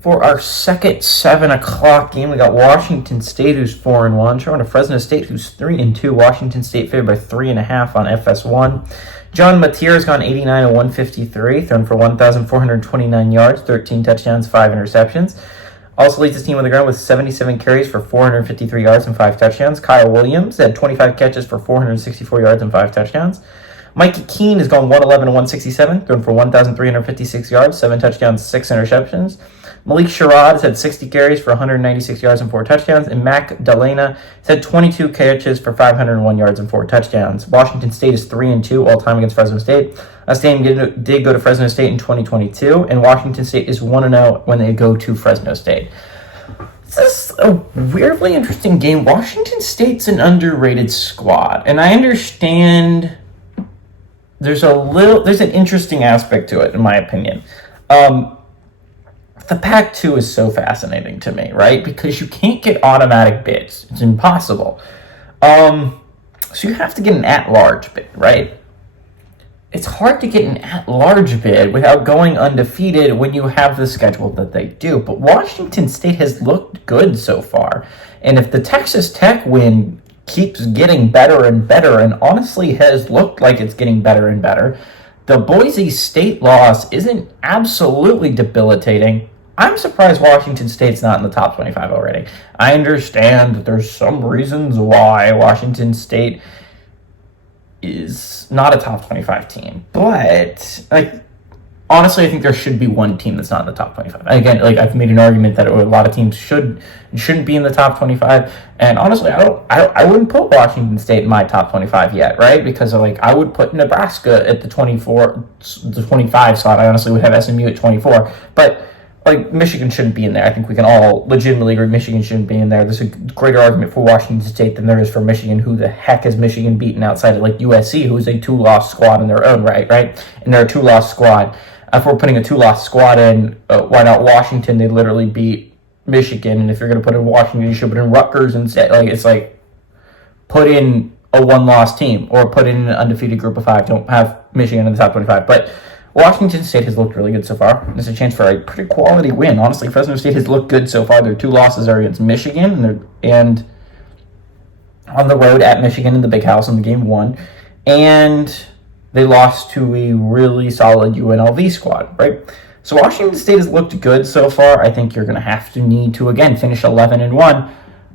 For our second 7 o'clock game, we got Washington State, who's 4-1, throwing to Fresno State, who's 3-2. Washington State favored by 3.5 on FS1. John Mateer has gone 89 and 153, thrown for 1,429 yards, 13 touchdowns, 5 interceptions. Also leads his team on the ground with 77 carries for 453 yards and 5 touchdowns. Kyle Williams had 25 catches for 464 yards and 5 touchdowns. Mikey Keene has gone 111 and 167, thrown for 1,356 yards, 7 touchdowns, 6 interceptions. Malik Sherrod has had 60 carries for 196 yards and 4 touchdowns, and Mac Dalena has had 22 catches for 501 yards and 4 touchdowns. Washington State is 3-2 all-time against Fresno State. Last game did go to Fresno State in 2022, and Washington State is 1-0 when they go to Fresno State. This is a weirdly interesting game. Washington State's an underrated squad, and I understand there's an interesting aspect to it, in my opinion. The Pac-2 is so fascinating to me, right? Because you can't get automatic bids. It's impossible. So you have to get an at-large bid, right? It's hard to get an at-large bid without going undefeated when you have the schedule that they do. But Washington State has looked good so far. And if the Texas Tech win keeps getting better and better, and honestly has looked like it's getting better and better, the Boise State loss isn't absolutely debilitating. I'm surprised Washington State's not in the top 25 already. I understand that there's some reasons why Washington State is not a top 25 team, but honestly, I think there should be one team that's not in the top 25. Again, I've made an argument that a lot of teams shouldn't be in the top 25, and honestly, I wouldn't put Washington State in my top 25 yet, right? Because I would put Nebraska at the 25 slot. I honestly would have SMU at 24, but Michigan shouldn't be in there. I think we can all legitimately agree Michigan shouldn't be in there. There's a greater argument for Washington State than there is for Michigan. Who the heck has Michigan beaten outside of USC, who's a 2-loss squad in their own right? And they're a 2-loss squad. If we're putting a 2-loss squad in, why not Washington? They literally beat Michigan. And if you're going to put in Washington, you should put in Rutgers instead. Put in a 1-loss team or put in an undefeated group of 5. Don't have Michigan in the top 25. But Washington State has looked really good so far. There's a chance for a pretty quality win. Honestly, Fresno State has looked good so far. Their 2 losses are against Michigan and on the road at Michigan in the Big House in the game 1. And they lost to a really solid UNLV squad, right? So Washington State has looked good so far. I think you're going to need to, again, finish 11-1.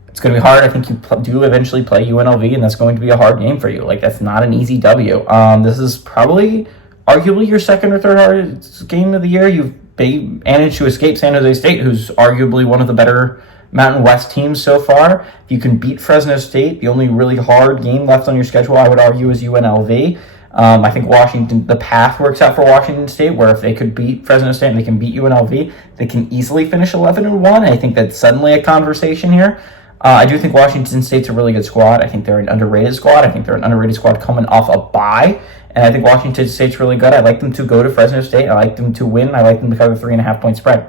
It's going to be hard. I think you do eventually play UNLV, and that's going to be a hard game for you. That's not an easy W. This is probably arguably your second or third hardest game of the year. You've managed to escape San Jose State, who's arguably one of the better Mountain West teams so far. If you can beat Fresno State, the only really hard game left on your schedule, I would argue, is UNLV. I think the path works out for Washington State, where if they could beat Fresno State and they can beat UNLV, they can easily finish 11-1. I think that's suddenly a conversation here. I do think Washington State's a really good squad. I think they're an underrated squad. I think they're an underrated squad coming off a bye. And I think Washington State's really good. I like them to go to Fresno State. I like them to win. I like them to cover 3.5-point spread.